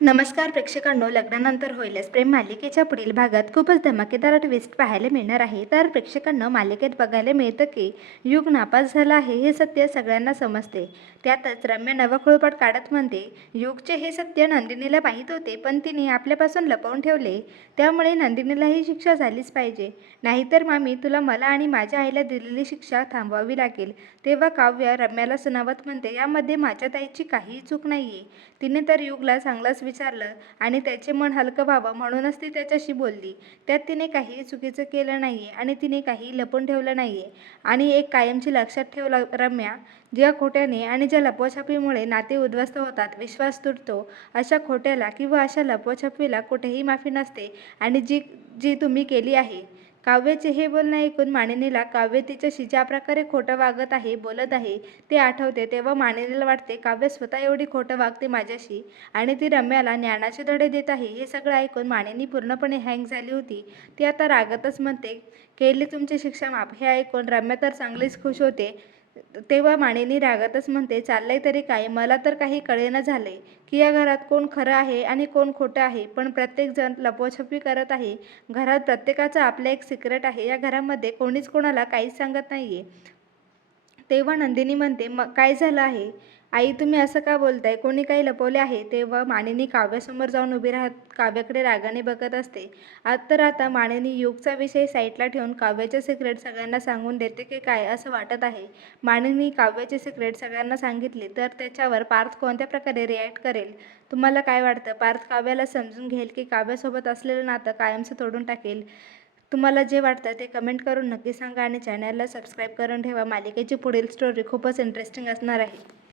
नमस्कार प्रेक्षकांनो लग्नानंतर होईलच. प्रेम मालिकेच्या पुढील भागात खूपच धमाकेदार ट्विस्ट पाहायला मिळणार आहे. तर प्रेक्षकांनो मालिकेत बघायला मिळतं की युग नापास झाला आहे हे सत्य सगळ्यांना समजते. त्यातच रम्या नवखळपट काढत म्हणते युगचे हे सत्य नंदिनीला माहीत होते पण तिने आपल्यापासून लपवून ठेवले. त्यामुळे नंदिनीला ही शिक्षा झालीच पाहिजे. नाहीतर मामी तुला मला आणि माझ्या आईला दिलेली शिक्षा थांबवावी लागेल. तेव्हा काव्य रम्याला सुनावत म्हणते यामध्ये माझ्या ताईची काहीही चूक नाही आहे तिने तर युगला चांगलाच विचारलं आणि त्याचे मन हलकं व्हावं म्हणूनच ती त्याच्याशी बोलली. त्यात तिने काहीही चुकीचं केलं नाही आहे आणि तिने काही लपून ठेवलं नाही आहे आणि एक कायमची लक्षात ठेव रम्या ज्या खोट्याने आणि ज्या लपवाछपवीमुळे नाते उद्ध्वस्त होतात विश्वास तुटतो अशा खोट्याला किंवा अशा लपवाछपवीला कुठेही माफी नसते आणि जी जी तुम्ही केली आहे काव्याचे हे बोलणं ऐकून मानिनीला काव्य तिच्याशी ज्या प्रकारे खोटं वागत आहे बोलत आहे ते आठवते तेव्हा मानिनीला वाटते काव्य स्वतः एवढी खोटं वागते माझ्याशी आणि ती रम्याला ज्ञानाचे धडे देत आहे हे सगळं ऐकून मानिनी पूर्णपणे हँग झाली होती. ती आता रागतच म्हणते केली तुमची शिक्षा माप हे ऐकून रम्या तर चांगलीच खुश होते. तेव्हा माणिनी रागातच म्हणते चाललंय तरी काय? मला तर काही कळेना झालंय की या घरात कोण खरं आहे आणि कोण खोटं आहे पण प्रत्येकजण लपोछपी करत आहे. घरात प्रत्येकाचं आपलं एक सिक्रेट आहे. या घरामध्ये कोणीच कोणाला काहीच सांगत नाही आहे तेव्हा नंदिनी म्हणते मग काय झालं आहे? आई तुम्ही असं का बोलताय? कोणी काही लपवले आहे तेव्हा मानिनी काव्यासमोर जाऊन उभी राहत काव्याकडे रागाने बघत असते. आता तर आता मानिनी युगचा विषय साईडला ठेवून काव्याचे सिक्रेट सगळ्यांना सांगून देते की काय असं वाटत आहे? मानिनी काव्याचे सिक्रेट सगळ्यांना सांगितले तर त्याच्यावर पार्थ कोणत्या प्रकारे रिॲक्ट करेल? तुम्हाला काय वाटतं? पार्थ काव्याला समजून घेईल की काव्यासोबत असलेलं नातं कायमचं तोडून टाकेल. तुम्हाला जे वाटतं ते कमेंट करून नक्की सांगा आणि चॅनलला सबस्क्राईब करून ठेवा. मालिकेची पुढील स्टोरी खूपच इंटरेस्टिंग असणार आहे.